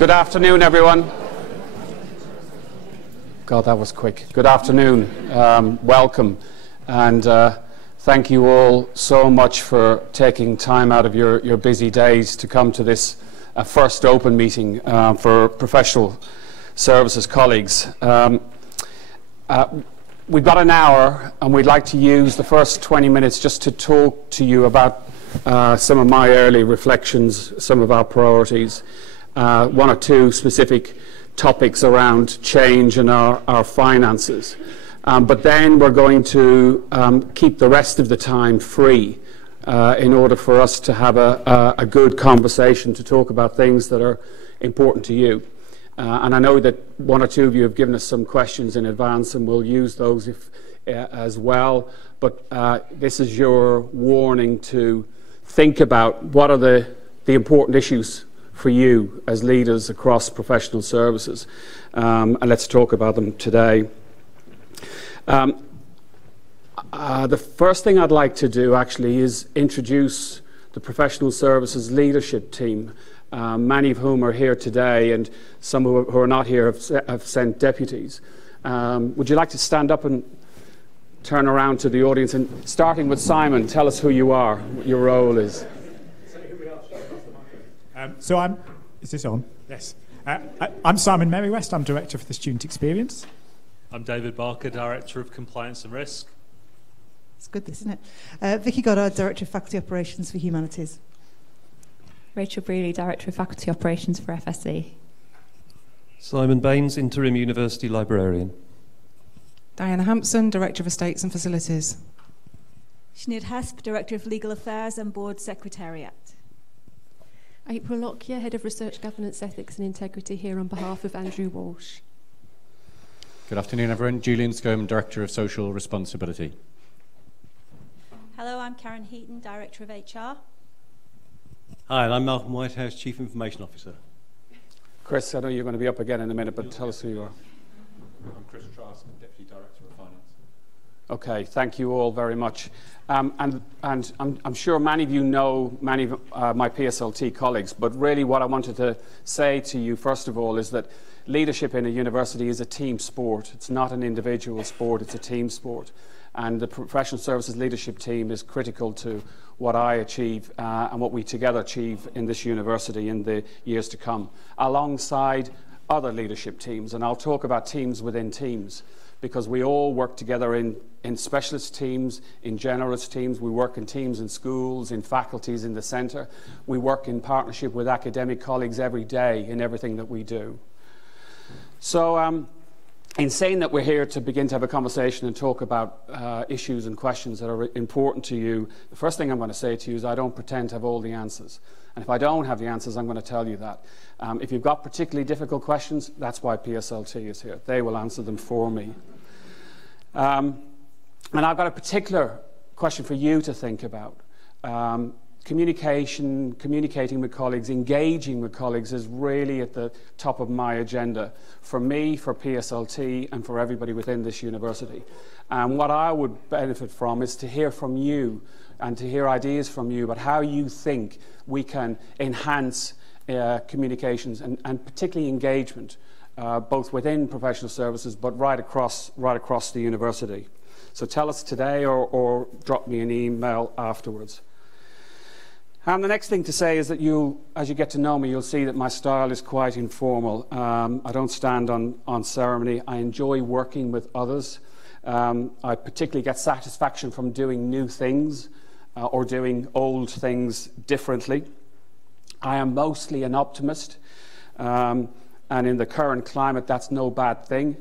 Good afternoon, everyone. God, that was quick. Good afternoon. Welcome. And thank you all so much for taking time out of your busy days to come to this first open meeting for professional services colleagues. We've got an hour, and we'd like to use the first 20 minutes just to talk to you about some of my early reflections, some of our priorities, one or two specific topics around change and our finances. But then we're going to keep the rest of the time free in order for us to have a good conversation to talk about things that are important to you. And I know that one or two of you have given us some questions in advance, and we'll use those as well. But this is your warning to think about what are the important issues for you as leaders across professional services. And let's talk about them today. The first thing I'd like to do actually is introduce the professional services leadership team, many of whom are here today, and some who are not here have sent deputies. Would you like to stand up and turn around to the audience, and starting with Simon, tell us who you are, what your role is. Is this on? Yes. I'm Simon Merriwest. I'm Director for the Student Experience. I'm David Barker, Director of Compliance and Risk. It's good, isn't it? Vicky Goddard, Director of Faculty Operations for Humanities. Rachel Brealey, Director of Faculty Operations for FSE. Simon Baines, Interim University Librarian. Diana Hampson, Director of Estates and Facilities. Sinead Hesp, Director of Legal Affairs and Board Secretariat. April Lockyer, Head of Research Governance, Ethics and Integrity, here on behalf of Andrew Walsh. Good afternoon, everyone. Julian Scombe, Director of Social Responsibility. Hello, I'm Karen Heaton, Director of HR. Hi, and I'm Malcolm Whitehouse, Chief Information Officer. Chris, I know you're going to be up again in a minute, but tell us who you are. I'm Chris Trask, Deputy Director of Finance. Okay, thank you all very much. And I'm sure many of you know many of my PSLT colleagues, but really what I wanted to say to you, first of all, is that leadership in a university is a team sport. It's not an individual sport, it's a team sport. And the professional services leadership team is critical to what I achieve and what we together achieve in this university in the years to come, alongside other leadership teams. And I'll talk about teams within teams, because we all work together in specialist teams, in generalist teams. We work in teams in schools, in faculties, in the centre. We work in partnership with academic colleagues every day in everything that we do. So in saying that we're here to begin to have a conversation and talk about issues and questions that are important to you, the first thing I'm going to say to you is I don't pretend to have all the answers. And if I don't have the answers, I'm going to tell you that. If you've got particularly difficult questions, that's why PSLT is here. They will answer them for me. And I've got a particular question for you to think about. Communicating with colleagues, engaging with colleagues is really at the top of my agenda for me, for PSLT, and for everybody within this university. And what I would benefit from is to hear from you and to hear ideas from you about how you think we can enhance communications and particularly engagement, both within professional services but right across the university. So tell us today or drop me an email afterwards. And the next thing to say is that as you get to know me, you'll see that my style is quite informal. I don't stand on ceremony. I enjoy working with others. I particularly get satisfaction from doing new things or doing old things differently. I am mostly an optimist, and in the current climate, that's no bad thing.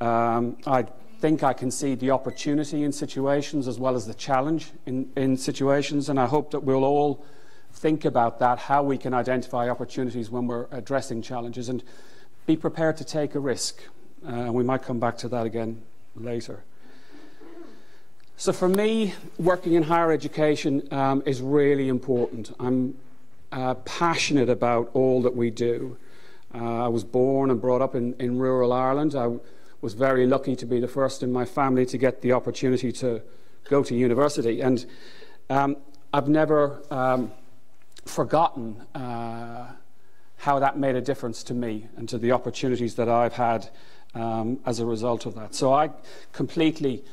I think I can see the opportunity in situations as well as the challenge in situations, and I hope that we'll all think about that, how we can identify opportunities when we're addressing challenges, and be prepared to take a risk. We might come back to that again later. So for me, working in higher education is really important. I'm passionate about all that we do. I was born and brought up in rural Ireland. I was very lucky to be the first in my family to get the opportunity to go to university. And I've never forgotten how that made a difference to me and to the opportunities that I've had as a result of that. So I completely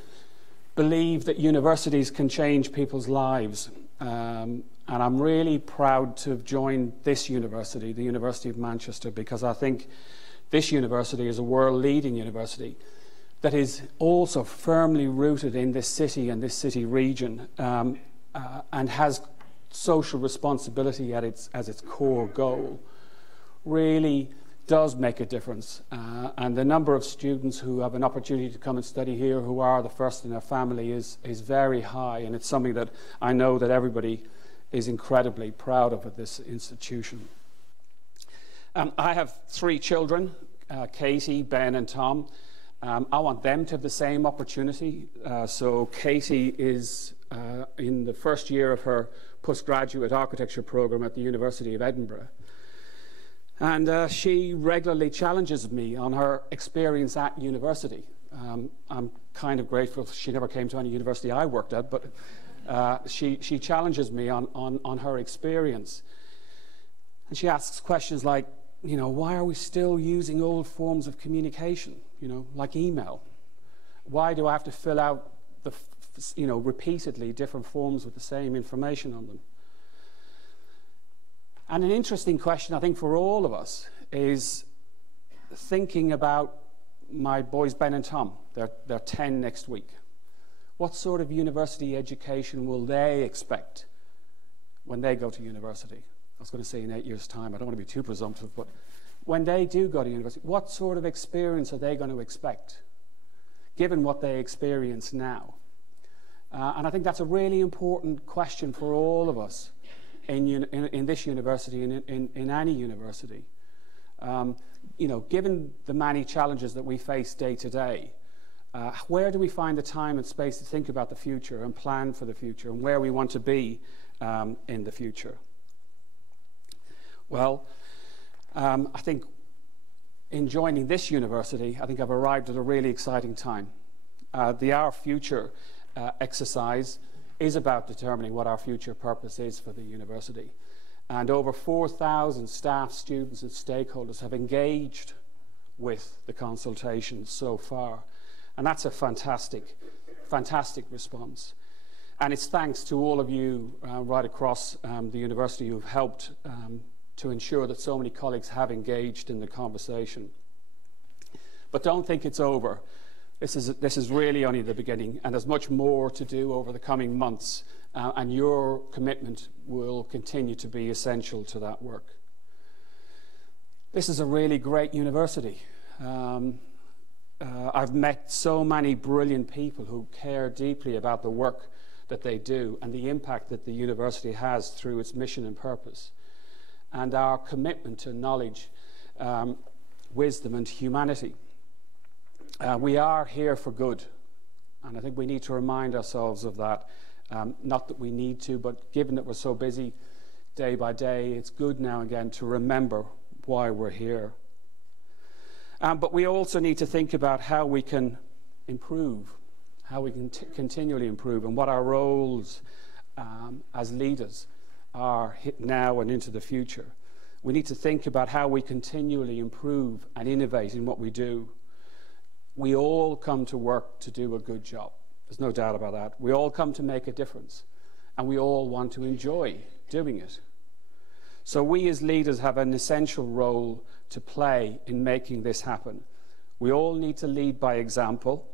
believe that universities can change people's lives. And I'm really proud to have joined this university, the University of Manchester, because I think this university is a world-leading university that is also firmly rooted in this city and this city region, and has social responsibility as its core goal. Really does make a difference, and the number of students who have an opportunity to come and study here who are the first in their family is very high, and it's something that I know that everybody is incredibly proud of at this institution. I have 3 children, Katie, Ben and Tom. I want them to have the same opportunity. So Katie is in the first year of her postgraduate architecture program at the University of Edinburgh. And she regularly challenges me on her experience at university. I'm kind of grateful she never came to any university I worked at, but she challenges me on her experience. And she asks questions like, you know, why are we still using old forms of communication, you know, like email? Why do I have to fill out, repeatedly different forms with the same information on them? And an interesting question, I think, for all of us is thinking about my boys, Ben and Tom. They're 10 next week. What sort of university education will they expect when they go to university? I was going to say in 8 years' time. I don't want to be too presumptive, but when they do go to university, what sort of experience are they going to expect, given what they experience now? And I think that's a really important question for all of us in this university and in any university. Given the many challenges that we face day to day, where do we find the time and space to think about the future and plan for the future and where we want to be in the future? Well, I think in joining this university, I think I've arrived at a really exciting time. The Our Future exercise is about determining what our future purpose is for the university. And over 4,000 staff, students and stakeholders have engaged with the consultations so far. And that's a fantastic, fantastic response. And it's thanks to all of you right across the university who've helped to ensure that so many colleagues have engaged in the conversation. But don't think it's over. This is really only the beginning, and there's much more to do over the coming months, and your commitment will continue to be essential to that work. This is a really great university. I've met so many brilliant people who care deeply about the work that they do and the impact that the university has through its mission and purpose, and our commitment to knowledge, wisdom and humanity. We are here for good, and I think we need to remind ourselves of that. Not that we need to, but given that we're so busy day by day, it's good now and again to remember why we're here. But we also need to think about how we can improve, how we can continually improve, and what our roles as leaders are now and into the future. We need to think about how we continually improve and innovate in what we do. We all come to work to do a good job. There's no doubt about that. We all come to make a difference, and we all want to enjoy doing it. So we as leaders have an essential role to play in making this happen. We all need to lead by example,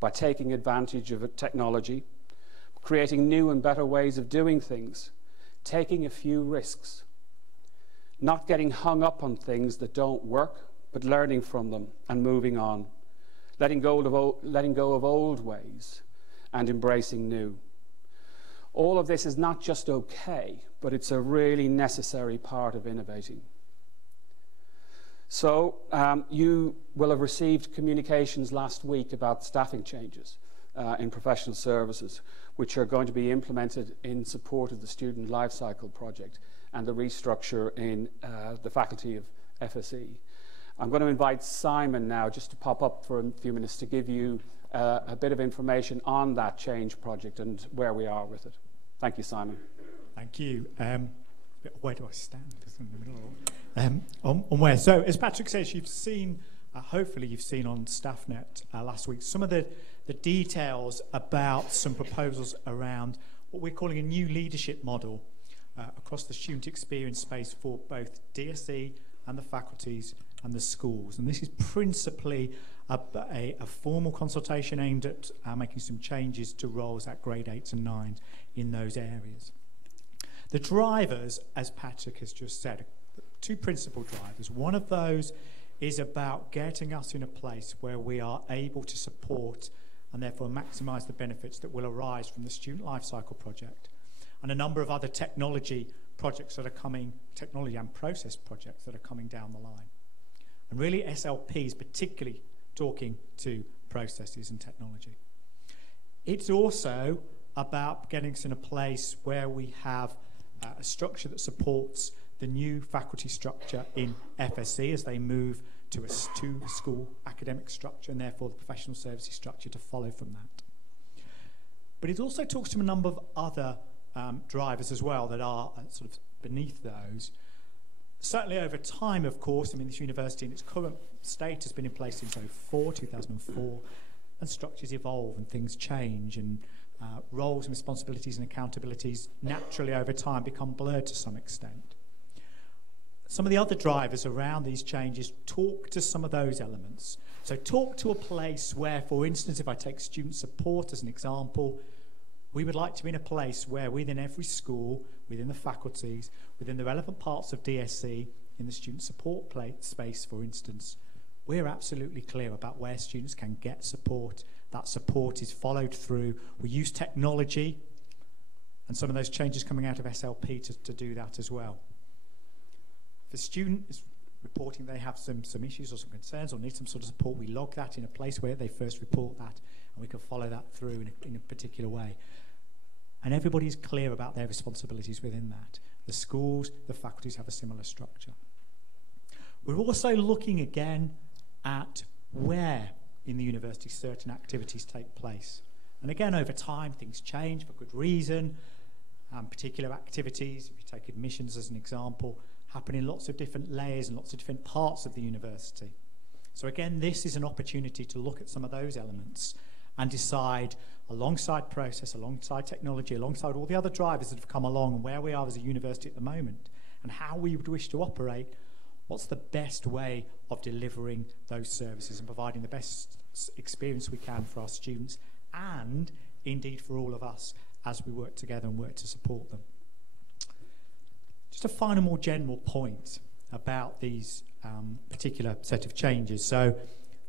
by taking advantage of technology, creating new and better ways of doing things, taking a few risks, not getting hung up on things that don't work, but learning from them and moving on, letting go of old ways and embracing new. All of this is not just okay, but it's a really necessary part of innovating. So you will have received communications last week about staffing changes in professional services, which are going to be implemented in support of the Student Lifecycle Project and the restructure in the faculty of FSE. I'm going to invite Simon now just to pop up for a few minutes to give you a bit of information on that change project and where we are with it. Thank you, Simon. Thank you. Where do I stand? Just in the middle. on where. So, as Patrick says, you've seen, hopefully you've seen on StaffNet last week, some of the details about some proposals around what we're calling a new leadership model across the student experience space for both DSE and the faculties and the schools. And this is principally a formal consultation aimed at making some changes to roles at grade 8 and 9 in those areas. The drivers, as Patrick has just said, two principal drivers. One of those is about getting us in a place where we are able to support and therefore maximise the benefits that will arise from the Student Lifecycle Project and a number of other technology projects that are coming, technology and process projects that are coming down the line. And really SLP is particularly talking to processes and technology. It's also about getting us in a place where we have a structure that supports the new faculty structure in FSC as they move to a school academic structure and therefore the professional services structure to follow from that. But it also talks to a number of other drivers as well that are sort of beneath those. Certainly over time, of course, I mean, this university in its current state has been in place since 2004, and structures evolve and things change, and roles and responsibilities and accountabilities naturally over time become blurred to some extent. Some of the other drivers around these changes talk to some of those elements. So talk to a place where, for instance, if I take student support as an example, we would like to be in a place where within every school, within the faculties, within the relevant parts of DSE, in the student support space, for instance, we're absolutely clear about where students can get support. That support is followed through. We use technology, and some of those changes coming out of SLP to do that as well. If a student is reporting they have some issues or some concerns or need some sort of support, we log that in a place where they first report that, and we can follow that through in a particular way. And everybody is clear about their responsibilities within that. The schools, the faculties have a similar structure. We're also looking again at where in the university certain activities take place. And again, over time, things change for good reason. Particular activities, if you take admissions as an example, happen in lots of different layers and lots of different parts of the university. So again, this is an opportunity to look at some of those elements and decide, alongside process, alongside technology, alongside all the other drivers that have come along and where we are as a university at the moment and how we would wish to operate, what's the best way of delivering those services and providing the best experience we can for our students and indeed for all of us as we work together and work to support them. Just a final, more general point about these particular set of changes. So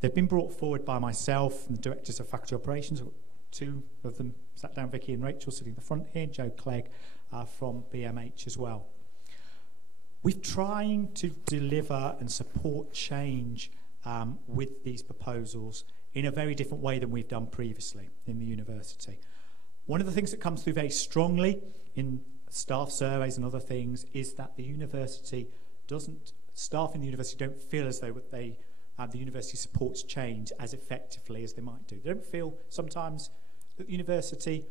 they've been brought forward by myself and the directors of faculty operations. Two of them sat down, Vicky and Rachel sitting at the front here, Joe Clegg from BMH as well. We're trying to deliver and support change with these proposals in a very different way than we've done previously in the university. One of the things that comes through very strongly in staff surveys and other things is that the university staff in the university don't feel as though the university supports change as effectively as they might do. They don't feel sometimes that the university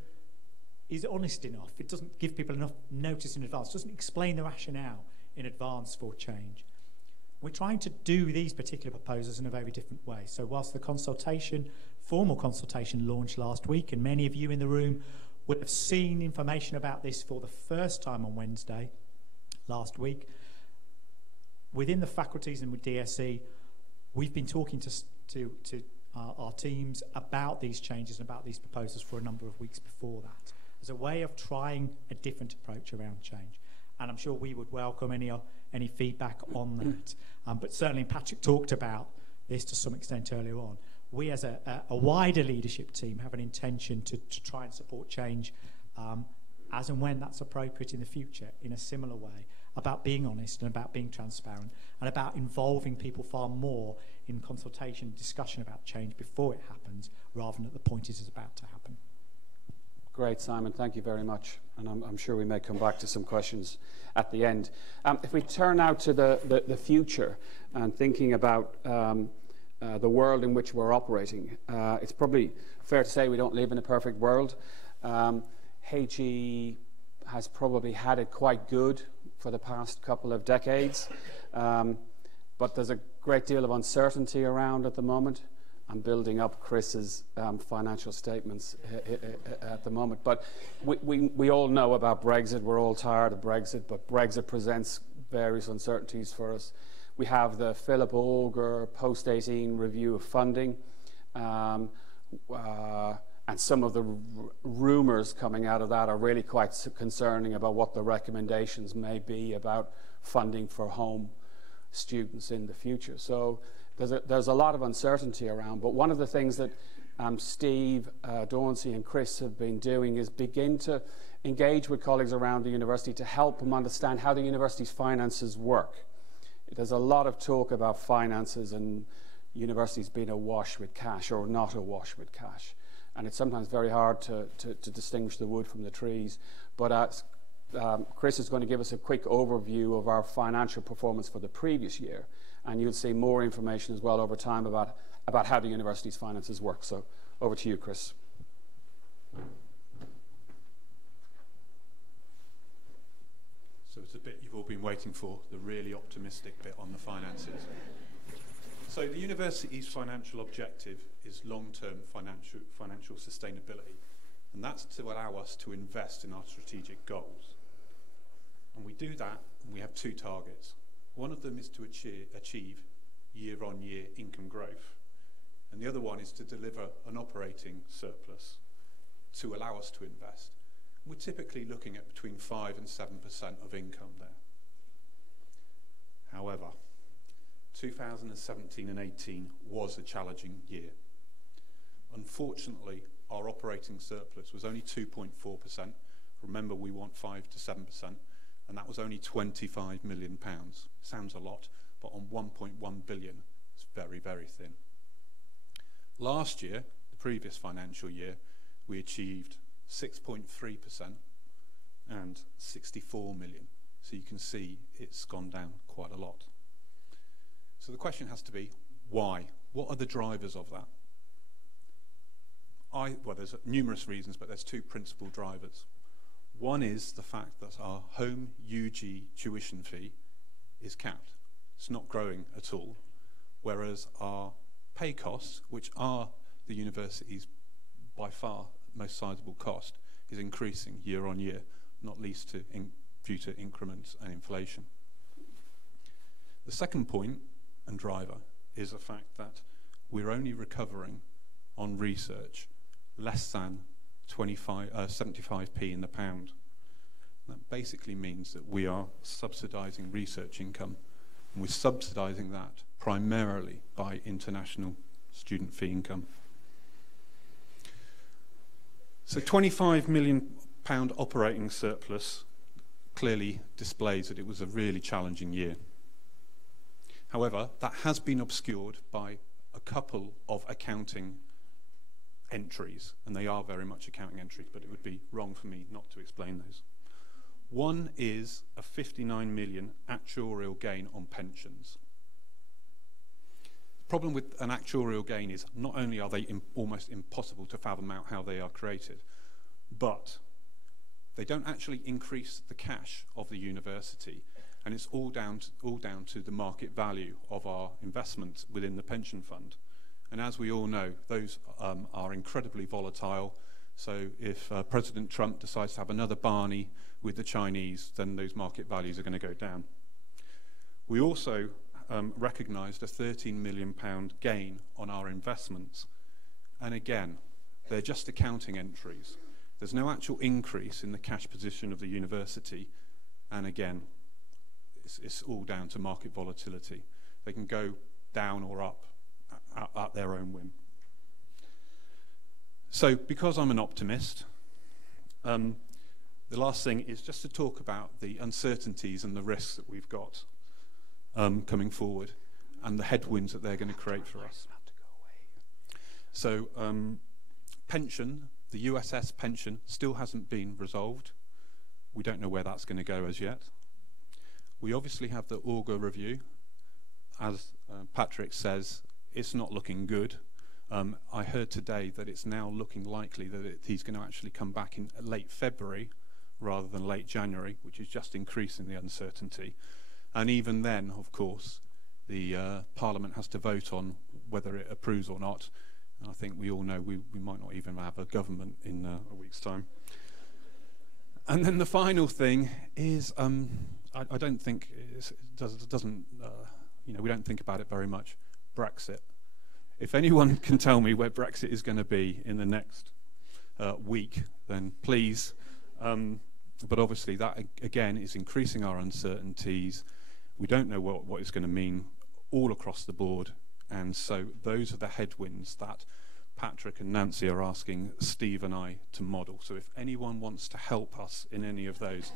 is honest enough. It doesn't give people enough notice in advance. It doesn't explain the rationale in advance for change. We're trying to do these particular proposals in a very different way. So whilst the formal consultation launched last week, and many of you in the room would have seen information about this for the first time on Wednesday last week, within the faculties and with DSE, we've been talking to our teams about these changes and about these proposals for a number of weeks before that, as a way of trying a different approach around change. And I'm sure we would welcome any feedback on that. But certainly Patrick talked about this to some extent earlier on. We as a wider leadership team have an intention to try and support change as and when that's appropriate in the future in a similar way, about being honest and about being transparent and about involving people far more in consultation and discussion about change before it happens rather than at the point it is about to happen. Great, Simon. Thank you very much. And I'm sure we may come back to some questions at the end. If we turn now to the future and thinking about the world in which we're operating, it's probably fair to say we don't live in a perfect world. HE has probably had it quite good for the past couple of decades. But there's a great deal of uncertainty around at the moment. I'm building up Chris's financial statements at the moment. But we all know about Brexit. We're all tired of Brexit, but Brexit presents various uncertainties for us. We have the Philip Auger post-18 review of funding, and some of the rumours coming out of that are really quite concerning about what the recommendations may be about funding for home students in the future. So there's a lot of uncertainty around, but one of the things that Steve, Dauncey and Chris have been doing is begin to engage with colleagues around the university to help them understand how the university's finances work. There's a lot of talk about finances and universities being awash with cash or not awash with cash, and it's sometimes very hard to distinguish the wood from the trees. But Chris is going to give us a quick overview of our financial performance for the previous year, and you'll see more information as well over time about how the university's finances work. So over to you, Chris. So it's a bit you've all been waiting for, the really optimistic bit on the finances. So the university's financial objective is long-term financial sustainability, and that's to allow us to invest in our strategic goals. And we do that, and we have two targets. One of them is to achieve year-on-year income growth, and the other one is to deliver an operating surplus to allow us to invest. We're typically looking at between 5 and 7% of income there. However, 2017 and 18 was a challenging year. Unfortunately, our operating surplus was only 2.4%. Remember, we want 5 to 7%, and that was only £25 million. Sounds a lot, but on 1.1 billion, it's very, very thin. Last year, the previous financial year, we achieved 6.3% and 64 million. So you can see it's gone down quite a lot. So the question has to be, why? What are the drivers of that? Well, there's numerous reasons, but there's two principal drivers. One is the fact that our home UG tuition fee is capped. It's not growing at all, whereas our pay costs, which are the university's by far most sizable cost, is increasing year on year, not least due to increments and inflation. The second point and driver is the fact that we're only recovering on research less than 75p in the pound. That basically means that we are subsidising research income, and we're subsidising that primarily by international student fee income. So £25 million operating surplus clearly displays that it was a really challenging year. However, that has been obscured by a couple of accounting entries, and they are very much accounting entries, but it would be wrong for me not to explain those. One is a 59 million actuarial gain on pensions. The problem with an actuarial gain is not only are they almost impossible to fathom out how they are created, but they don't actually increase the cash of the university, and it's all down to the market value of our investments within the pension fund. And as we all know, those are incredibly volatile. So if President Trump decides to have another Barney with the Chinese, then those market values are going to go down. We also recognised a £13 million gain on our investments. And again, they're just accounting entries. There's no actual increase in the cash position of the university. And again, it's all down to market volatility. They can go down or up at their own whim. So because I'm an optimist, the last thing is just to talk about the uncertainties and the risks that we've got coming forward and the headwinds that they're going to create for us. So pension, the USS pension still hasn't been resolved. We don't know where that's going to go as yet. We obviously have the Auger review. As Patrick says, it's not looking good. I heard today that it's now looking likely that he's going to actually come back in late February rather than late January, which is just increasing the uncertainty. And even then, of course, the Parliament has to vote on whether it approves or not. And I think we all know we might not even have a government in a week's time. And then the final thing is, I don't think we don't think about it very much. Brexit. If anyone can tell me where Brexit is going to be in the next week, then please. But obviously that, again, is increasing our uncertainties. We don't know what it's going to mean all across the board. And so those are the headwinds that Patrick and Nancy are asking Steve and I to model. So if anyone wants to help us in any of those,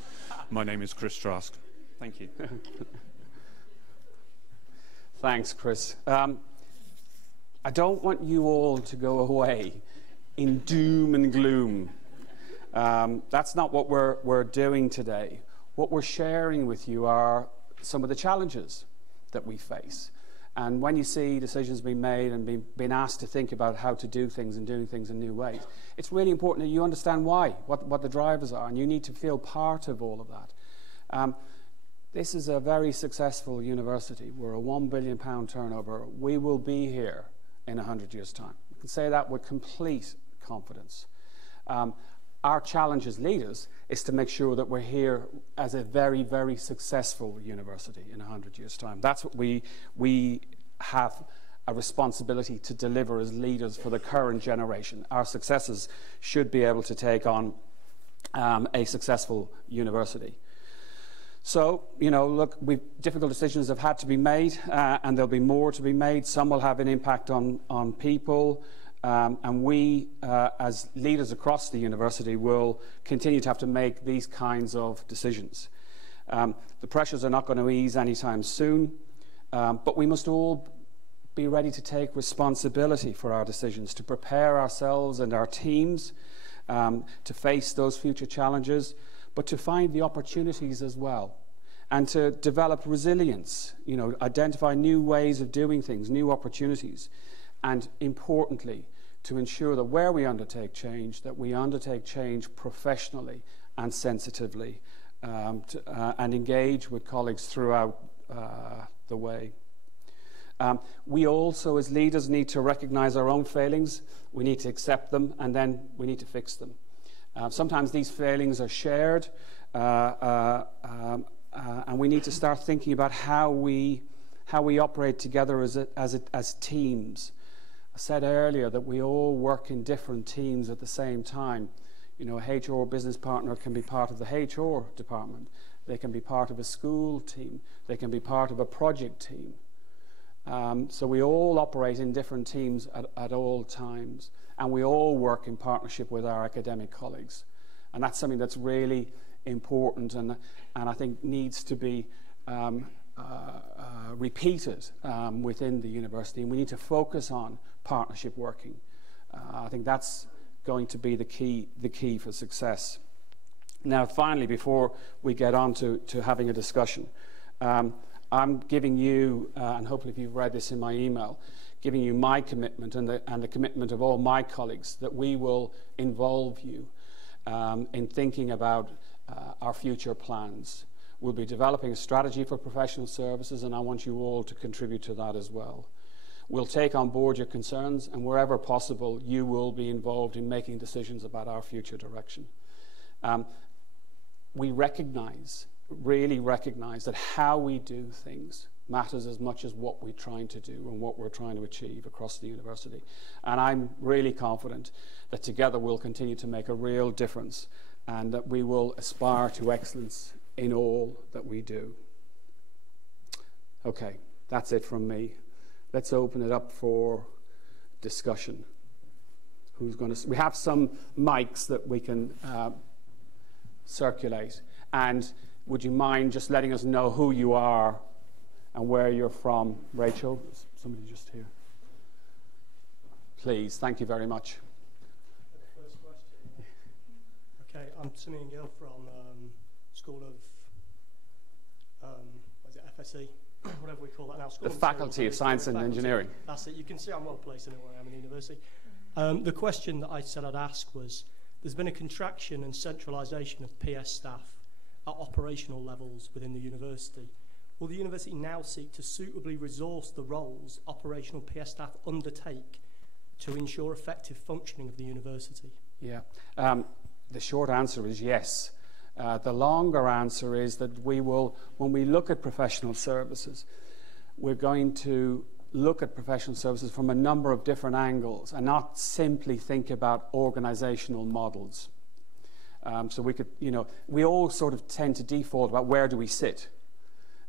my name is Chris Trask. Thank you. Thanks, Chris. I don't want you all to go away in doom and gloom. That's not what we're doing today. What we're sharing with you are some of the challenges that we face. And when you see decisions being made and being asked to think about how to do things and doing things in new ways, it's really important that you understand why, what the drivers are, and you need to feel part of all of that. This is a very successful university. We're a £1 billion turnover. We will be here in 100 years' time. We can say that with complete confidence. Our challenge as leaders is to make sure that we're here as a very, very successful university in 100 years' time. That's what we have a responsibility to deliver as leaders for the current generation. Our successors should be able to take on a successful university. So, look, difficult decisions have had to be made, and there'll be more to be made. Some will have an impact on people. And we, as leaders across the university, will continue to have to make these kinds of decisions. The pressures are not going to ease anytime soon, but we must all be ready to take responsibility for our decisions, to prepare ourselves and our teams to face those future challenges, but to find the opportunities as well, and to develop resilience, identify new ways of doing things, new opportunities. And importantly, to ensure that where we undertake change, that we undertake change professionally and sensitively, and engage with colleagues throughout the way. We also, as leaders, need to recognize our own failings. We need to accept them, and then we need to fix them. Sometimes these failings are shared, and we need to start thinking about how we operate together as teams. I said earlier that we all work in different teams at the same time. A HR business partner can be part of the HR department. They can be part of a school team. They can be part of a project team. So we all operate in different teams at all times, and we all work in partnership with our academic colleagues. And that's something that's really important and I think needs to be repeated within the university, and we need to focus on partnership working. I think that's going to be the key for success. Now, finally, before we get on to having a discussion, I'm giving you, and hopefully if you've read this in my email, giving you my commitment and the commitment of all my colleagues that we will involve you in thinking about our future plans. We'll be developing a strategy for professional services, and I want you all to contribute to that as well. We'll take on board your concerns, and wherever possible, you will be involved in making decisions about our future direction. We really recognize that how we do things matters as much as what we're trying to do and what we're trying to achieve across the university. And I'm really confident that together we'll continue to make a real difference, and that we will aspire to excellence in all that we do. Okay, that's it from me. Let's open it up for discussion. We have some mics that we can circulate. And would you mind just letting us know who you are and where you're from? Rachel, somebody just here. Please, thank you very much. First question. Okay, I'm Simeon Gill from School of FSE, whatever we call that now. The Faculty of Science and Engineering. That's it. You can see I'm well placed anyway. I'm in university. The question that I said I'd ask was, there's been a contraction and centralisation of PS staff at operational levels within the university. will the university now seek to suitably resource the roles operational PS staff undertake to ensure effective functioning of the university? Yeah, the short answer is yes. The longer answer is that we will, when we look at professional services, we're going to look at professional services from a number of different angles and not simply think about organizational models. So we could, you know, we all sort of tend to default about where do we sit.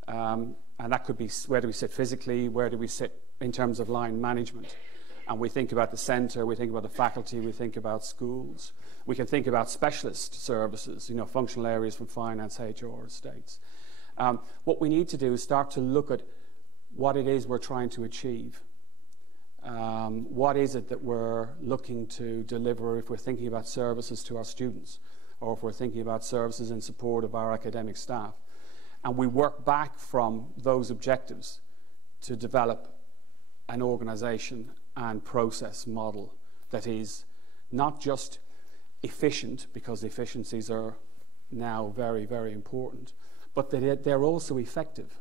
And that could be where do we sit physically, where do we sit in terms of line management. And we think about the centre, we think about the faculty, we think about schools. We can think about specialist services, you know, functional areas from finance, HR, estates. What we need to do is start to look at what it is we're trying to achieve. What is it that we're looking to deliver if we're thinking about services to our students, or if we're thinking about services in support of our academic staff. And we work back from those objectives to develop an organisation and process model that is not just efficient, because efficiencies are now very, very important, but that they're also effective.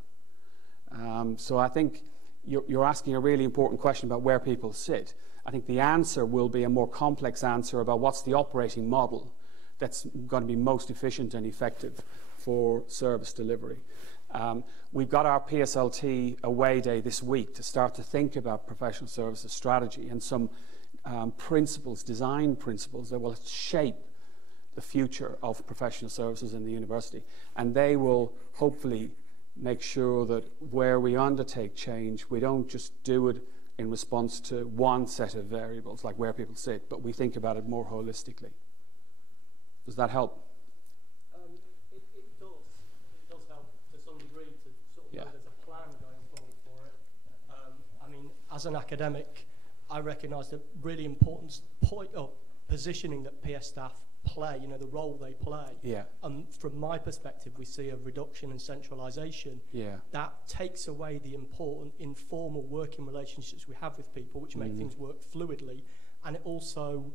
So I think you're asking a really important question about where people sit. I think the answer will be a more complex answer about what's the operating model that's going to be most efficient and effective for service delivery. We've got our PSLT away day this week to start to think about professional services strategy and some principles, design principles that will shape the future of professional services in the university. And they will hopefully make sure that where we undertake change, we don't just do it in response to one set of variables, like where people sit, but we think about it more holistically. Does that help? It does. It does help to some degree to sort of know there's a plan going forward for it. I mean, as an academic, I recognise the really important point of positioning that PS staff play, you know, the role they play. Yeah. And from my perspective, we see a reduction in centralisation. Yeah. That takes away the important informal working relationships we have with people, which make things work fluidly, and it also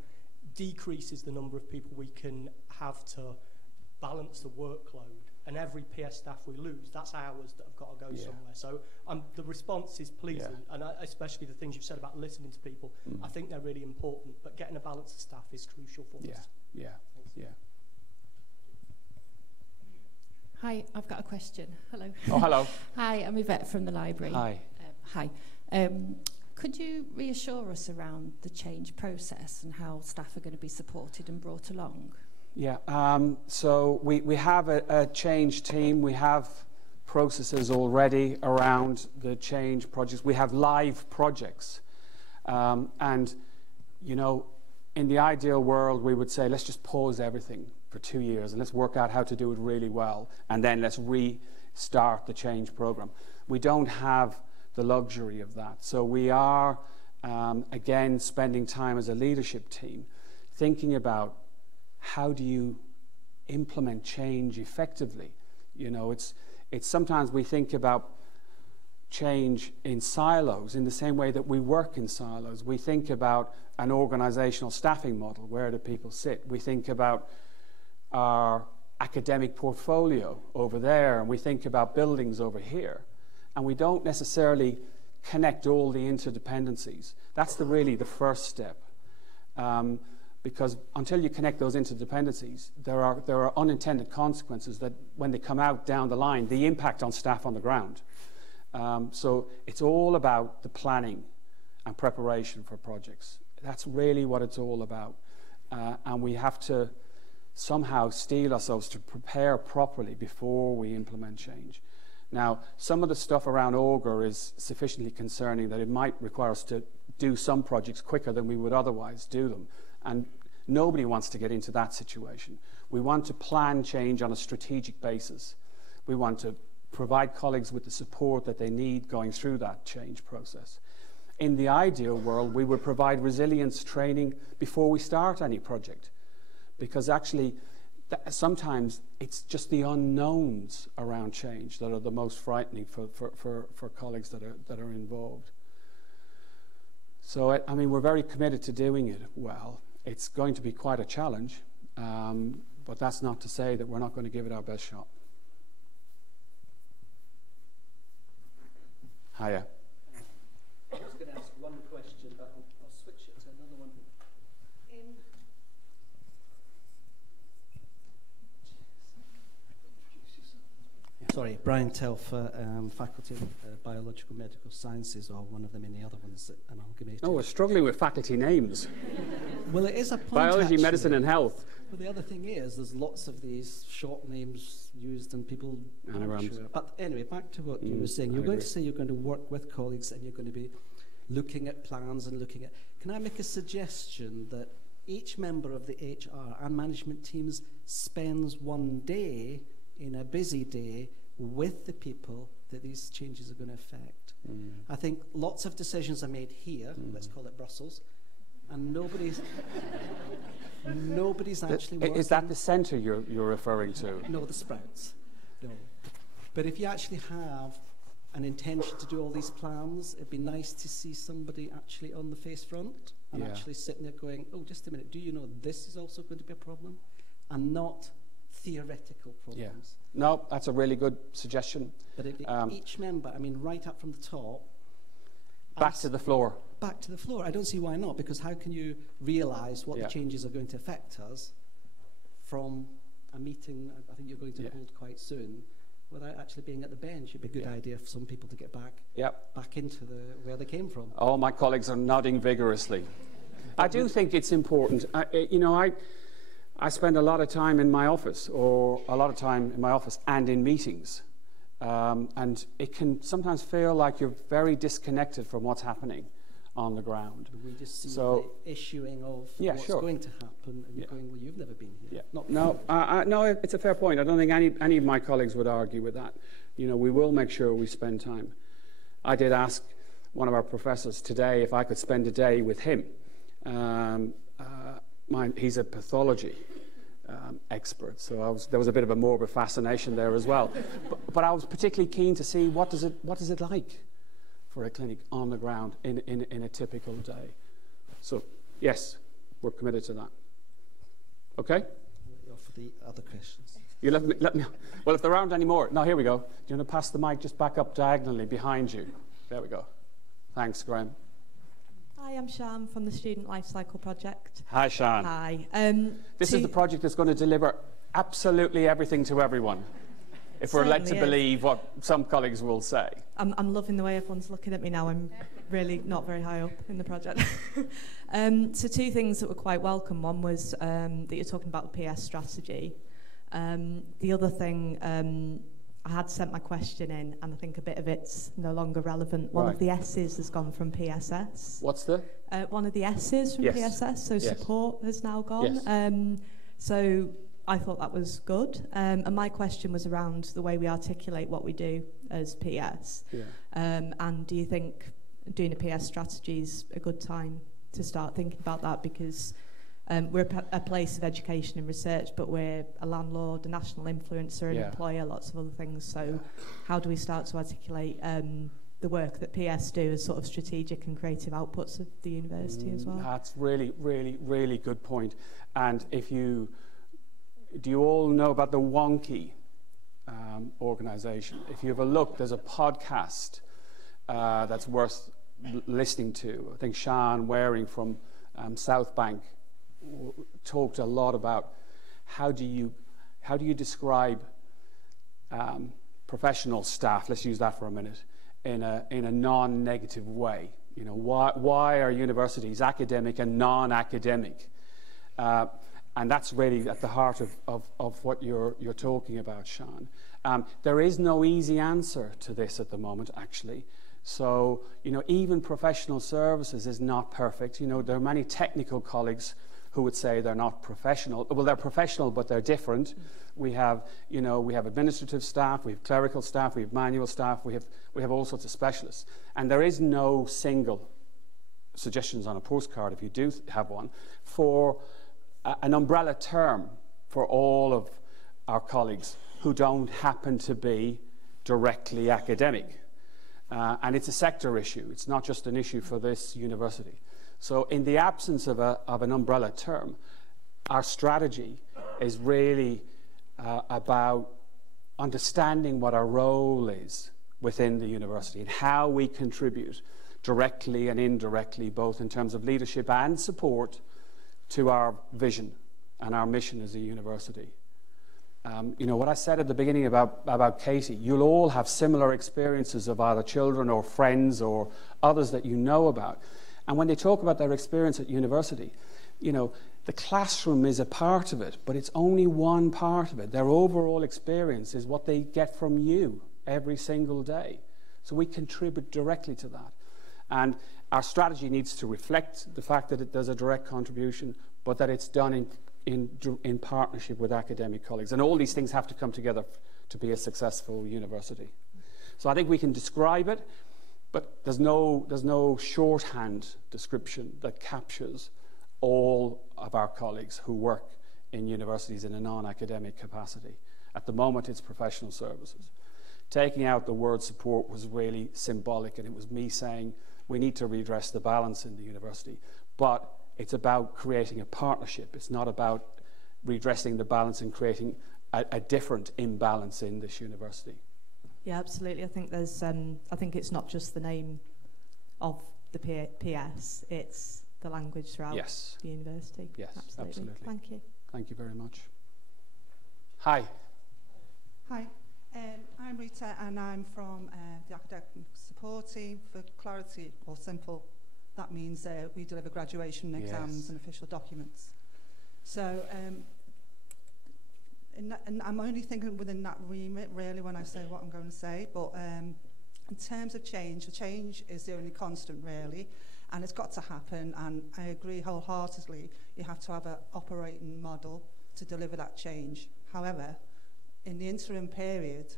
decreases the number of people we can have to balance the workload. And every PS staff we lose, that's hours that have got to go somewhere. So the response is pleasing, and especially the things you've said about listening to people, I think they're really important, but getting a balance of staff is crucial for us. Yeah. Hi, I've got a question. Hello. Oh, hello. Hi, I'm Yvette from the library. Hi. Hi. Could you reassure us around the change process and how staff are going to be supported and brought along? Yeah, so we have a change team. We have processes already around the change projects. We have live projects. And, you know, in the ideal world, we would say, let's just pause everything for 2 years and let's work out how to do it really well. And then let's restart the change program. We don't have the luxury of that. So we are, again, spending time as a leadership team thinking about how do you implement change effectively. You know, it's sometimes we think about change in silos in the same way that we work in silos. We think about an organizational staffing model. Where do people sit? We think about our academic portfolio over there, and we think about buildings over here. And we don't necessarily connect all the interdependencies. That's really the first step. Because until you connect those interdependencies, there are unintended consequences that when they come out down the line, the impact on staff on the ground. So it's all about the planning and preparation for projects. That's really what it's all about. And we have to somehow steel ourselves to prepare properly before we implement change. Now, some of the stuff around Augur is sufficiently concerning that it might require us to do some projects quicker than we would otherwise do them. And nobody wants to get into that situation. We want to plan change on a strategic basis. We want to provide colleagues with the support that they need going through that change process. In the ideal world, we would provide resilience training before we start any project, because actually sometimes it's just the unknowns around change that are the most frightening for colleagues that are involved. So, I mean, we're very committed to doing it well. It's going to be quite a challenge, but that's not to say that we're not going to give it our best shot. Hiya. I was going to ask one question, but I'll switch it to another one. Sorry, Brian Telfer, Faculty of Biological Medical Sciences, or one of them in the other ones that amalgamated. Oh, we're struggling with faculty names. Well, it is a point, Biology, actually. medicine and health. Well, the other thing is there's lots of these short names used and people aren't sure. But anyway, back to what you were saying. You're going to say you're going to work with colleagues and you're going to be looking at plans and looking at... Can I make a suggestion that each member of the HR and management teams spends one day in a busy day with the people that these changes are going to affect? I think lots of decisions are made here, let's call it Brussels, and nobody's actually working. Is that the centre you're referring to? No, the Sprouts. No. But if you actually have an intention to do all these plans, it'd be nice to see somebody actually on the face front and actually sitting there going, oh, just a minute, do you know this is also going to be a problem? And not theoretical problems. Yeah. No, that's a really good suggestion. But each member, I mean, right up from the top, back to the floor. Back to the floor. I don't see why not, because how can you realise what the changes are going to affect us from a meeting I think you're going to hold quite soon, without actually being at the bench? It'd be a good idea for some people to get back into where they came from. All my colleagues are nodding vigorously. I do think it's important. I spend a lot of time in my office, and in meetings. And it can sometimes feel like you're very disconnected from what's happening on the ground. We just see the issuing of what's going to happen, and you're going, well, you've never been here. No, it's a fair point. I don't think any of my colleagues would argue with that. You know, we will make sure we spend time. I did ask one of our professors today if I could spend a day with him. He's a pathology expert, so there was a bit of a morbid fascination there as well. But I was particularly keen to see what does it like for a clinic on the ground in a typical day. So yes, we're committed to that. Okay. For the other questions. You let me. Well, if there aren't any more, no. Here we go. Do you want to pass the mic just back up diagonally behind you? There we go. Thanks, Graham. Hi, I'm Shan from the Student Lifecycle Project. Hi, Shan. Hi. This is the project that's going to deliver absolutely everything to everyone, if we're led to believe what some colleagues will say. I'm loving the way everyone's looking at me now. I'm really not very high up in the project. So two things that were quite welcome. One was that you're talking about the PS strategy. The other thing, I had sent my question in, and I think a bit of it's no longer relevant. One of the S's has gone from PSS. What's the? One of the S's from PSS, so support has now gone. Yes. So I thought that was good. And my question was around the way we articulate what we do as PS. And do you think doing a PS strategy is a good time to start thinking about that? Because we're a place of education and research, but we're a landlord, a national influencer, an employer, lots of other things. So how do we start to articulate the work that PS do as sort of strategic and creative outputs of the university as well? That's really, really, really good point. And do you all know about the Wonky organisation? If you have a look, there's a podcast that's worth listening to. I think Sean Waring from South Bank talked a lot about how do you describe professional staff, let's use that for a minute, in a non-negative way. You know, why are universities academic and non-academic? And that's really at the heart of what you're talking about, Sean. There is no easy answer to this at the moment, actually. So, you know, even professional services is not perfect. You know, there are many technical colleagues who would say they're not professional. Well, they're professional, but they're different. We have administrative staff, we have clerical staff, we have manual staff, we have all sorts of specialists. And there is no single suggestions on a postcard, if you do have one, for an umbrella term for all of our colleagues who don't happen to be directly academic. And it's a sector issue. It's not just an issue for this university. So in the absence of an umbrella term, our strategy is really about understanding what our role is within the university and how we contribute directly and indirectly, both in terms of leadership and support, to our vision and our mission as a university. You know, what I said at the beginning about Katie, you'll all have similar experiences of either children or friends or others that you know about. And when they talk about their experience at university, you know, the classroom is a part of it, but it's only one part of it. Their overall experience is what they get from you every single day. So we contribute directly to that. And our strategy needs to reflect the fact that there's a direct contribution, but that it's done in partnership with academic colleagues. And all these things have to come together to be a successful university. So I think we can describe it, but there's no shorthand description that captures all of our colleagues who work in universities in a non-academic capacity. At the moment, it's professional services. Taking out the word support was really symbolic, and it was me saying we need to redress the balance in the university. But it's about creating a partnership. It's not about redressing the balance and creating a different imbalance in this university. Yeah, absolutely. I think there's. I think it's not just the name of the PS. It's the language throughout the university. Yes, absolutely. Thank you. Thank you very much. Hi. Hi. I'm Rita, and I'm from the academic support team. For clarity or simple, that means we deliver graduation exams and official documents. So and I'm only thinking within that remit, really, when I say what I'm going to say. But in terms of change, the change is the only constant, really, and it's got to happen. And I agree wholeheartedly, you have to have an operating model to deliver that change. However, in the interim period,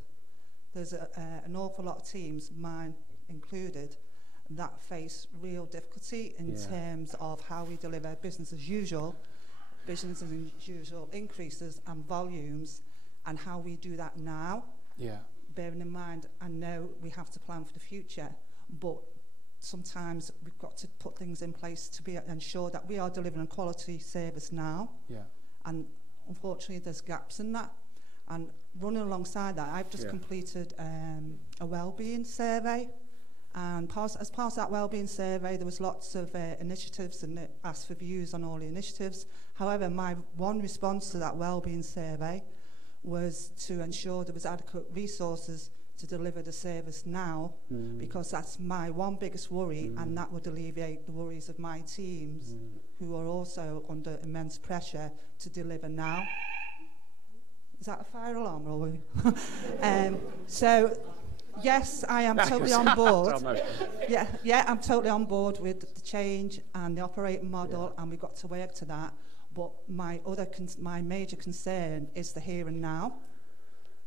there's an awful lot of teams, mine included, that face real difficulty in terms of how we deliver business as usual increases and volumes, and how we do that now. Yeah. Bearing in mind, I know we have to plan for the future, but sometimes we've got to put things in place to ensure that we are delivering a quality service now. Yeah. And unfortunately, there's gaps in that. And running alongside that, I've just completed a wellbeing survey. And as part of that wellbeing survey, there was lots of initiatives, and it asked for views on all the initiatives. However, my one response to that wellbeing survey was to ensure there was adequate resources to deliver the service now, because that's my one biggest worry, and that would alleviate the worries of my teams, who are also under immense pressure to deliver now. Is that a fire alarm, or are we? So, yes, I am totally on board. Yeah, I'm totally on board with the change and the operating model, and we've got to work to that. But my major concern is the here and now.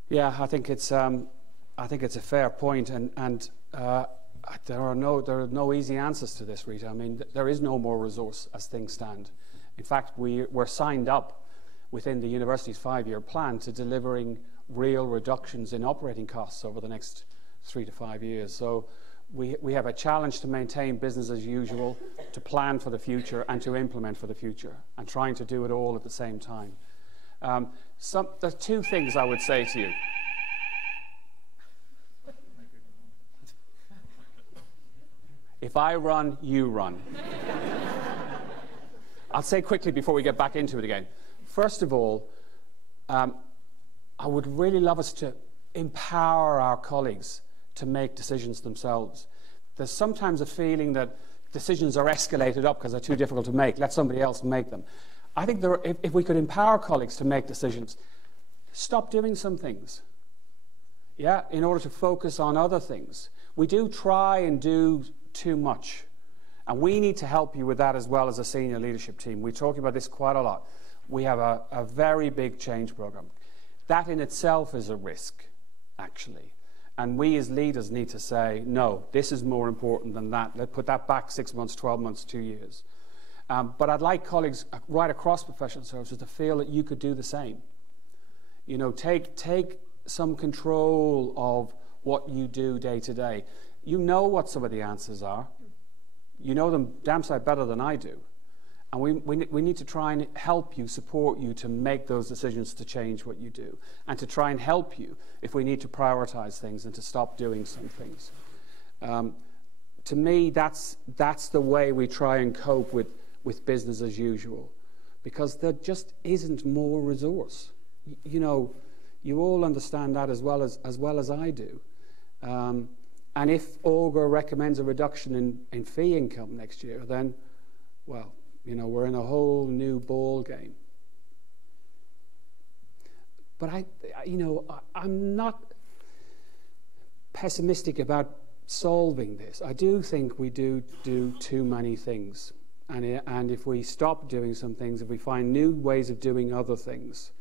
Yeah, I think it's a fair point, and there are no easy answers to this, Rita. I mean, there is no more resource as things stand. In fact, we're signed up within the university's 5-year plan to delivering real reductions in operating costs over the next 3 to 5 years. So we have a challenge to maintain business as usual, to plan for the future, and to implement for the future, and trying to do it all at the same time. There's two things I would say to you. If I run, you run. I'll say quickly before we get back into it again. First of all, I would really love us to empower our colleagues to make decisions themselves. There's sometimes a feeling that decisions are escalated up because they're too difficult to make. Let somebody else make them. I think if we could empower colleagues to make decisions, stop doing some things, in order to focus on other things. We do try and do too much, and we need to help you with that as well as a senior leadership team. We talk about this quite a lot. We have a very big change program. That in itself is a risk, actually. And we as leaders need to say, no, this is more important than that. Let's put that back 6 months, 12 months, 2 years. But I'd like colleagues right across professional services to feel that you could do the same. You know, take some control of what you do day to day. You know what some of the answers are. You know them damn sight better than I do. And we need to try and help you, support you to make those decisions to change what you do, and to try and help you if we need to prioritize things and to stop doing some things. To me, that's the way we try and cope with business as usual, because there just isn't more resource. You know, you all understand that as well as I do. And if Augar recommends a reduction in fee income next year, then, well, you know, we're in a whole new ball game. But I'm not pessimistic about solving this. I do think we do too many things. And if we stop doing some things, if we find new ways of doing other things,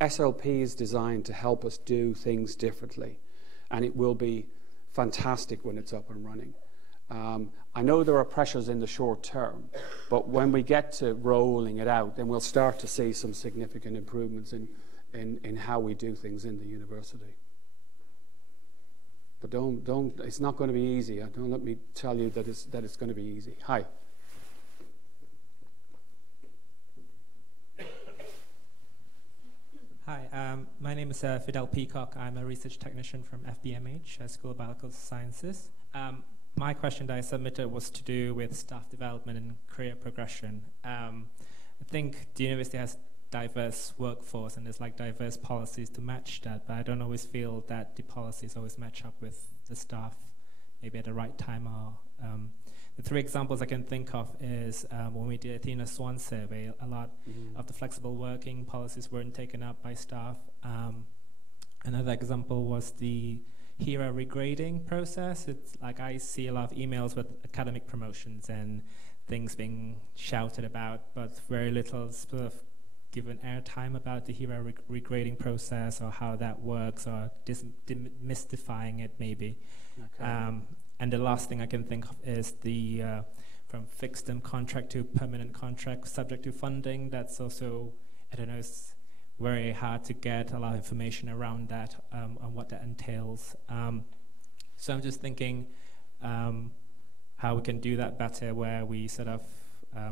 SLP is designed to help us do things differently. And it will be fantastic when it's up and running. I know there are pressures in the short term, but when we get to rolling it out, then we'll start to see some significant improvements in how we do things in the university. But it's not going to be easy. Don't let me tell you that it's going to be easy. Hi. Hi, my name is Fidel Peacock. I'm a research technician from FBMH, School of Biological Sciences. My question that I submitted was to do with staff development and career progression. I think the university has diverse workforce and there's like diverse policies to match that, but I don't always feel that the policies always match up with the staff maybe at the right time. Or the three examples I can think of is when we did Athena Swan survey, a lot of the flexible working policies weren't taken up by staff. Another example was the HERA regrading process. It's like I see a lot of emails with academic promotions and things being shouted about, but very little sort of given airtime about the HERA regrading process or how that works, or demystifying it maybe. Okay. And the last thing I can think of is the from fixed-term contract to permanent contract subject to funding. That's also, I don't know, it's very hard to get a lot of information around that, on what that entails. So I'm just thinking how we can do that better, where we sort of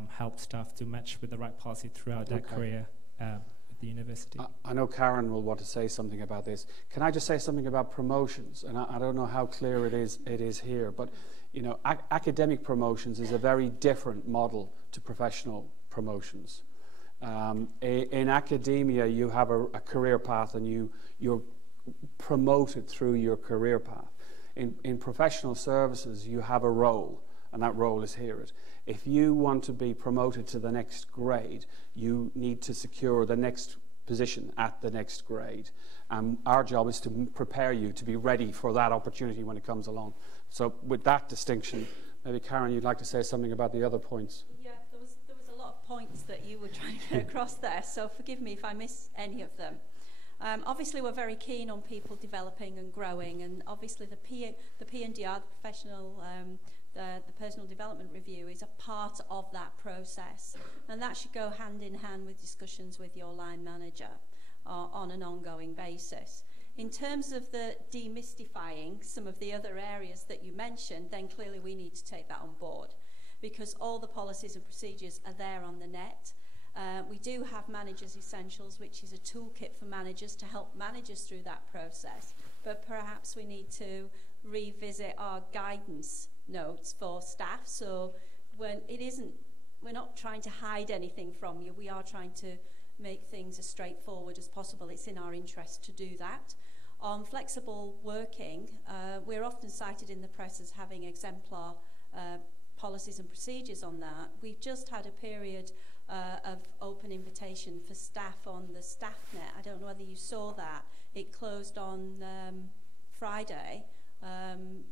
help staff to match with the right policy throughout their career at the university. I know Karen will want to say something about this. Can I just say something about promotions? And I don't know how clear it is here, but you know, academic promotions is a very different model to professional promotions. In academia, you have a career path, and you're promoted through your career path. In professional services, you have a role, and that role is here. If you want to be promoted to the next grade, you need to secure the next position at the next grade. Our job is to prepare you to be ready for that opportunity when it comes along. So with that distinction, maybe Karen, you'd like to say something about the other points. Yeah, there was a lot of points that you were trying to get across there, so forgive me if I miss any of them. Obviously, we're very keen on people developing and growing, and obviously the PNDR, the professional, the personal development review, is a part of that process, and that should go hand in hand with discussions with your line manager on an ongoing basis. In terms of the demystifying some of the other areas that you mentioned, then clearly we need to take that on board, because all the policies and procedures are there on the net. We do have Managers Essentials, which is a toolkit for managers to help managers through that process, but perhaps we need to revisit our guidance notes for staff. So when we're not trying to hide anything from you, we are trying to make things as straightforward as possible. It's in our interest to do that. On flexible working, we're often cited in the press as having exemplar policies and procedures on that. We've just had a period of open invitation for staff on the StaffNet. I don't know whether you saw that. It closed on Friday,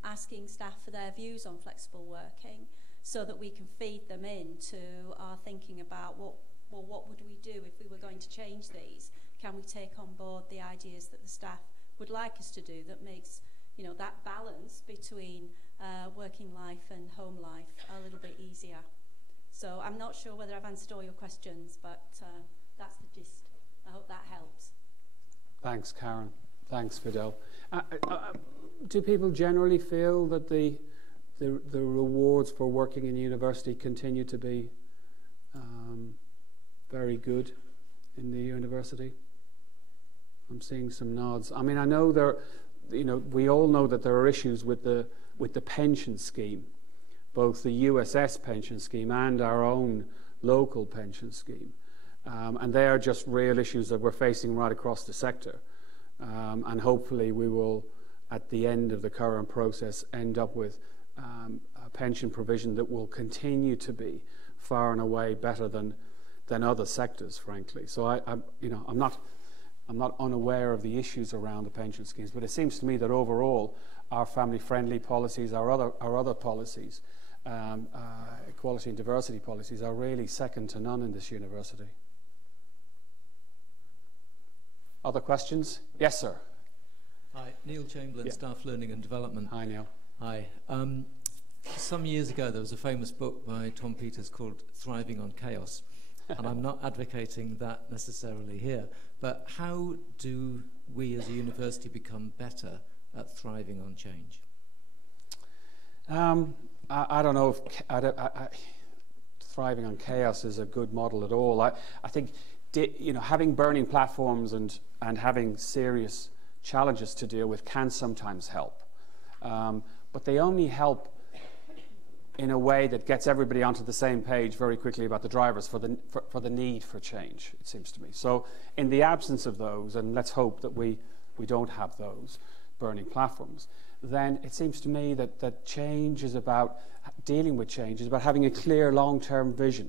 asking staff for their views on flexible working, so that we can feed them into our thinking about what would we do if we were going to change these? Can we take on board the ideas that the staff would like us to do that makes, you know, that balance between working life and home life a little bit easier? So I'm not sure whether I've answered all your questions, but that's the gist. I hope that helps. Thanks, Karen. Thanks, Fidel. Do people generally feel that the rewards for working in university continue to be Very good in the university. I'm seeing some nods. I mean, I know there, you know, we all know that there are issues with the pension scheme, both the USS pension scheme and our own local pension scheme. And they are just real issues that we're facing right across the sector. And hopefully we will, at the end of the current process, end up with a pension provision that will continue to be far and away better than other sectors, frankly. So I'm not unaware of the issues around the pension schemes, but it seems to me that overall our family-friendly policies, our other policies, equality and diversity policies, are really second to none in this university. Other questions? Yes, sir. Hi, Neil Chamberlain, Staff Learning and Development. Hi, Neil. Hi. Some years ago, there was a famous book by Tom Peters called Thriving on Chaos. And I'm not advocating that necessarily here, but how do we as a university become better at thriving on change? I don't know if thriving on chaos is a good model at all. I think having burning platforms and having serious challenges to deal with can sometimes help, but they only help in a way that gets everybody onto the same page very quickly about the drivers for the need for change, it seems to me. So in the absence of those, and let's hope that we don't have those burning platforms, then it seems to me that change is about dealing with change, is about having a clear long-term vision,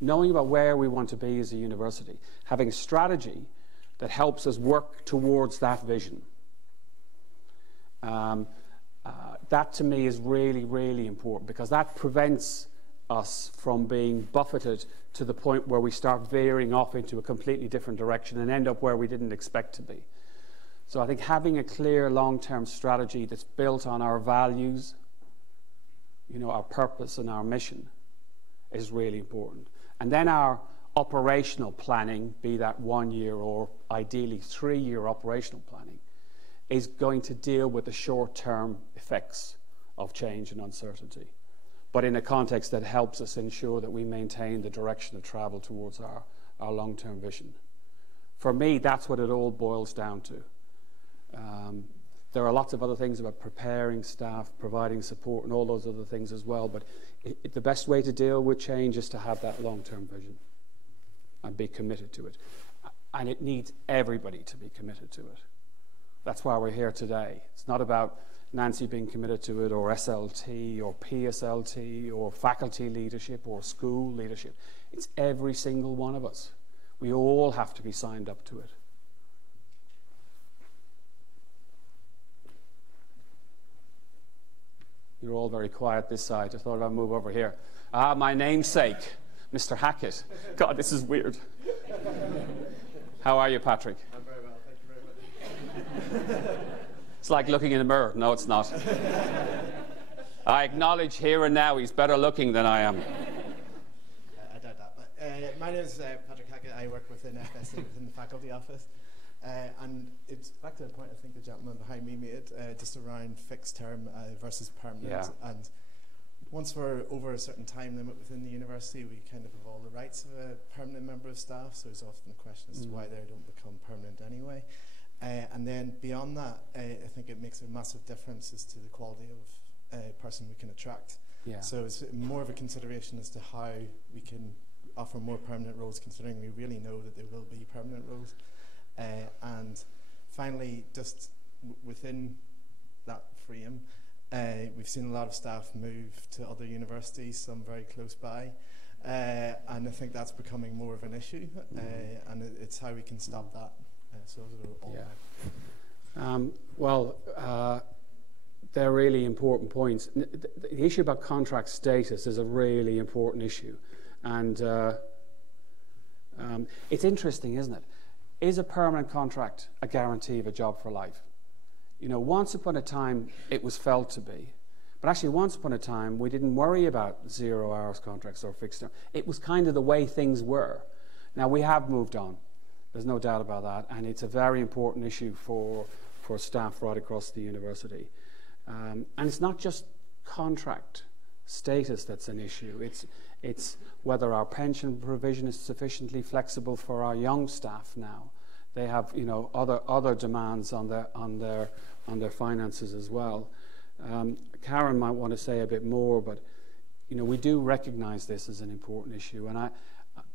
knowing about where we want to be as a university, having a strategy that helps us work towards that vision. That to me is really, really important, because that prevents us from being buffeted to the point where we start veering off into a completely different direction and end up where we didn't expect to be. So I think having a clear long-term strategy that's built on our values, our purpose and our mission, is really important. And then our operational planning, be that 1 year or ideally 3-year operational planning, is going to deal with the short-term effects of change and uncertainty, but in a context that helps us ensure that we maintain the direction of travel towards our long-term vision. For me, that's what it all boils down to. There are lots of other things about preparing staff, providing support, and all those other things as well, but the best way to deal with change is to have that long-term vision and be committed to it. And it needs everybody to be committed to it. That's why we're here today. It's not about Nancy being committed to it, or SLT, or PSLT, or faculty leadership, or school leadership. It's every single one of us. We all have to be signed up to it. You're all very quiet this side. I thought I'd move over here. My namesake, Mr. Hackett. God, this is weird. How are you, Patrick? I'm very well, thank you very much. It's like looking in the mirror. No, it's not. I acknowledge here and now he's better looking than I am. I doubt that. But, my name is Patrick Hackett. I work within FSC, within the faculty office. And it's back to the point I think the gentleman behind me made, just around fixed term versus permanent. Yeah. And once we're over a certain time limit within the university, we kind of have all the rights of a permanent member of staff, so there's often a question as to why they don't become permanent anyway. And then beyond that, I think it makes a massive difference as to the quality of person we can attract. Yeah. So it's more of a consideration as to how we can offer more permanent roles, considering we really know that there will be permanent roles. And finally, just within that frame, we've seen a lot of staff move to other universities, some very close by, and I think that's becoming more of an issue, and it's how we can stop that. So those are all they're really important points. The issue about contract status is a really important issue, and it's interesting, isn't it? Is a permanent contract a guarantee of a job for life? Once upon a time it was felt to be, but actually once upon a time we didn't worry about 0 hours contracts or fixed term. It was kind of the way things were. Now we have moved on, there's no doubt about that, and it's a very important issue for staff right across the university. And it's not just contract status that's an issue. It's whether our pension provision is sufficiently flexible for our young staff now. They have, you know, other demands on their finances as well. Karen might want to say a bit more, but you know, we do recognise this as an important issue, and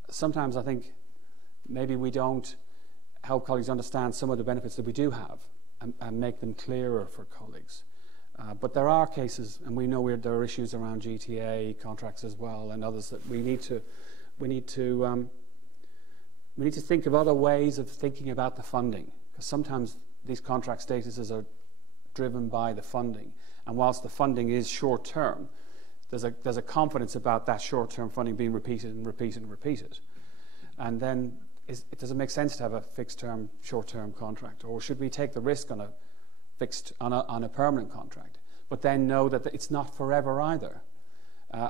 sometimes I think maybe we don't help colleagues understand some of the benefits that we do have and make them clearer for colleagues. But there are cases, and we know there are issues around GTA contracts as well, and others that we need to think of other ways of thinking about the funding, because sometimes these contract statuses are driven by the funding, and whilst the funding is short term, there's a confidence about that short term funding being repeated and repeated and repeated, and then does it make sense to have a fixed term, short term contract, or should we take the risk on a permanent contract, but then know that it's not forever either?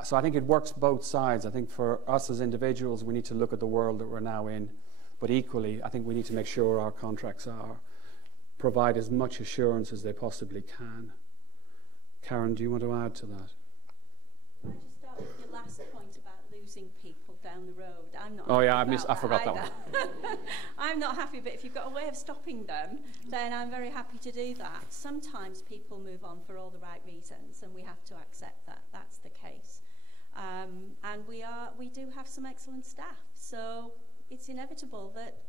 So I think it works both sides. I think for us as individuals, we need to look at the world that we're now in, but equally, I think we need to make sure our contracts provide as much assurance as they possibly can. Karen, do you want to add to that? Can I just start with your last point about losing people down the road? I'm not. Oh yeah, I forgot either. that one. I'm not happy, but if you've got a way of stopping them, then I'm very happy to do that. Sometimes people move on for all the right reasons, and we have to accept that. That's the case. And we do have some excellent staff, so it's inevitable that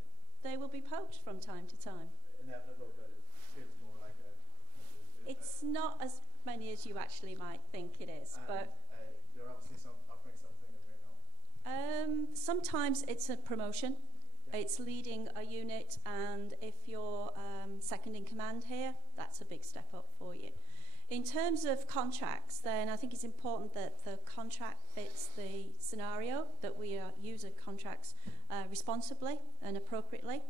they will be poached from time to time. Inevitable, but it feels more like it's not as many as you actually might think it is, but you're obviously offering something that we're not. Sometimes it's a promotion. It's leading a unit, and if you're second in command here, that's a big step up for you. In terms of contracts, then I think it's important that the contract fits the scenario, that we use contracts responsibly and appropriately.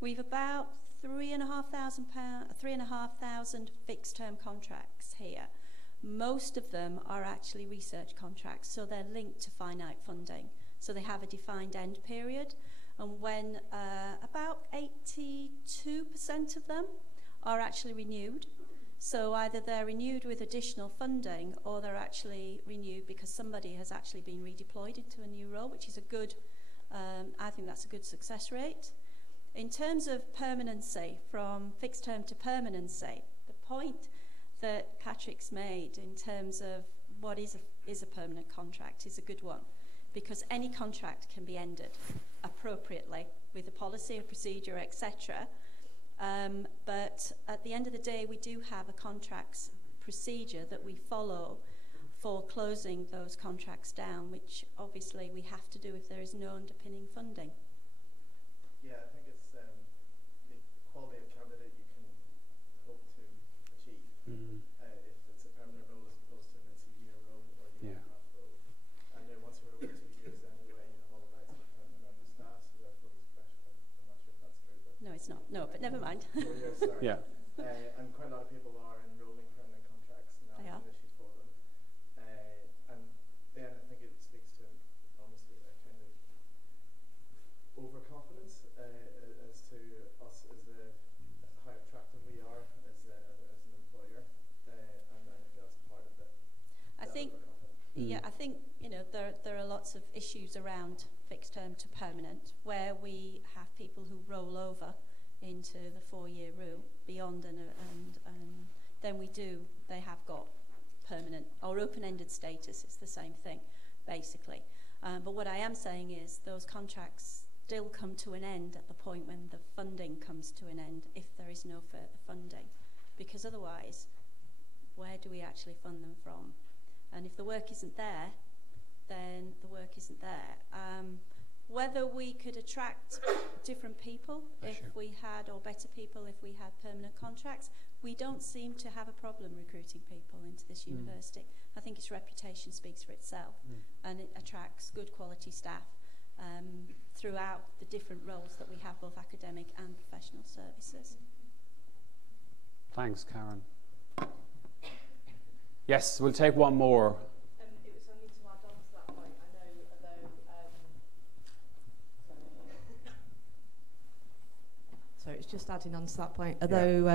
We've about 3,500 fixed-term contracts here. Most of them are actually research contracts, so they're linked to finite funding. So they have a defined end period, and when about 82% of them are actually renewed. So either they're renewed with additional funding, or they're actually renewed because somebody has actually been redeployed into a new role, which is a good, I think that's a good success rate. In terms of permanency, from fixed term to permanency, the point that Patrick's made in terms of what is a permanent contract is a good one, because any contract can be ended appropriately with a policy, a procedure, etc. But at the end of the day, we do have a contracts procedure that we follow for closing those contracts down, which obviously we have to do if there is no underpinning funding. Yeah, I think it's the quality of candidate you can hope to achieve if it's a permanent role as opposed to if it's a year role or a year and a half role. And then once we're over 2 years anyway, you have all the rights of the permanent member of staff, so therefore there's pressure. I'm not sure if that's true. But no, it's not. No, but never mind. 4 years, sorry. Yeah. And quite a lot of people are enrolling permanent contracts, and that's an issue for them. And then I think it speaks to honestly a kind of overconfidence as to us as how attractive we are as an employer, and I think that's part of it. I think there are lots of issues around fixed term to permanent, where we have people who roll over into the 4-year rule beyond, and then they have got permanent or open-ended status. It's the same thing, basically. But what I am saying is those contracts still come to an end at the point when the funding comes to an end, if there is no further funding, because otherwise, where do we actually fund them from? And if the work isn't there, then the work isn't there. Whether we could attract different people if we had, or better people if we had permanent contracts, we don't seem to have a problem recruiting people into this university. I think its reputation speaks for itself, and it attracts good quality staff throughout the different roles that we have, both academic and professional services. Thanks, Karen. Yes, we'll take one more. It was only to add on to that point. I know, although... sorry, it's Just adding on to that point, although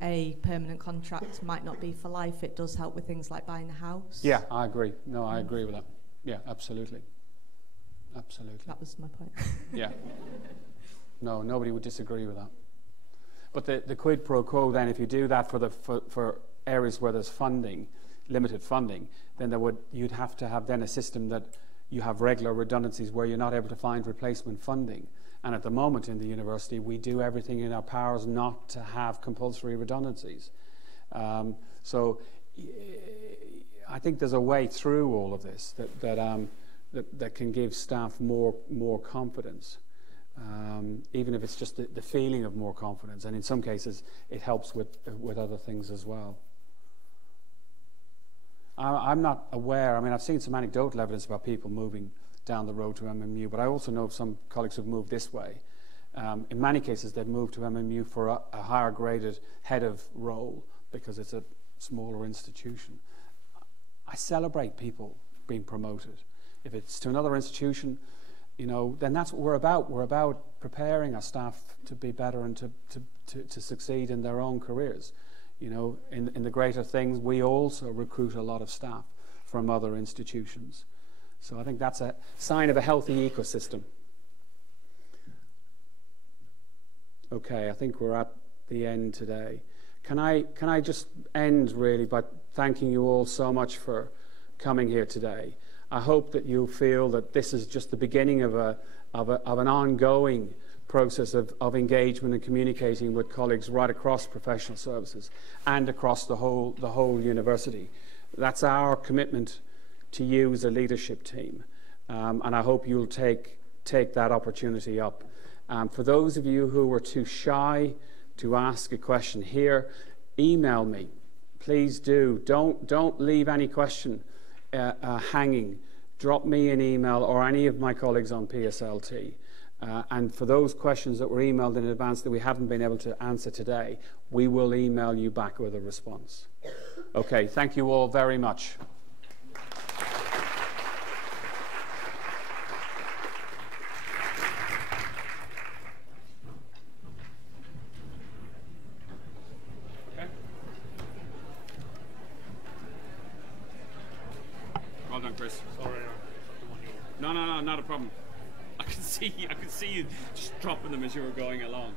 a permanent contract might not be for life, it does help with things like buying a house. Yeah, I agree. No, I agree with that. Yeah, absolutely. Absolutely. That was my point. Yeah. No, nobody would disagree with that. But the quid pro quo then, if you do that for areas where there's funding, limited funding, then you'd have to have then a system that you have regular redundancies where you're not able to find replacement funding. And at the moment in the university, we do everything in our powers not to have compulsory redundancies. So I think there's a way through all of this that can give staff more confidence, even if it's just the feeling of more confidence. And in some cases, it helps with other things as well. I'm not aware. I mean, I've seen some anecdotal evidence about people moving down the road to MMU, but I also know of some colleagues who've moved this way. In many cases, they've moved to MMU for a higher graded head of role because it's a smaller institution. I celebrate people being promoted. If it's to another institution, then that's what we're about. We're about preparing our staff to be better and to succeed in their own careers. In the greater things, we also recruit a lot of staff from other institutions. So I think that's a sign of a healthy ecosystem. Okay, I think we're at the end today. Can I just end really by thanking you all so much for coming here today. I hope that you'll feel that this is just the beginning of an ongoing process of engagement and communicating with colleagues right across professional services and across the whole university. That's our commitment to you as a leadership team, and I hope you'll take that opportunity up. For those of you who were too shy to ask a question here, email me. Please do. Don't leave any question hanging. Drop me an email or any of my colleagues on PSLT. And for those questions that were emailed in advance that we haven't been able to answer today, we will email you back with a response. Okay, thank you all very much. Well done, Chris. Sorry, No, not a problem. I could see you just dropping them as you were going along.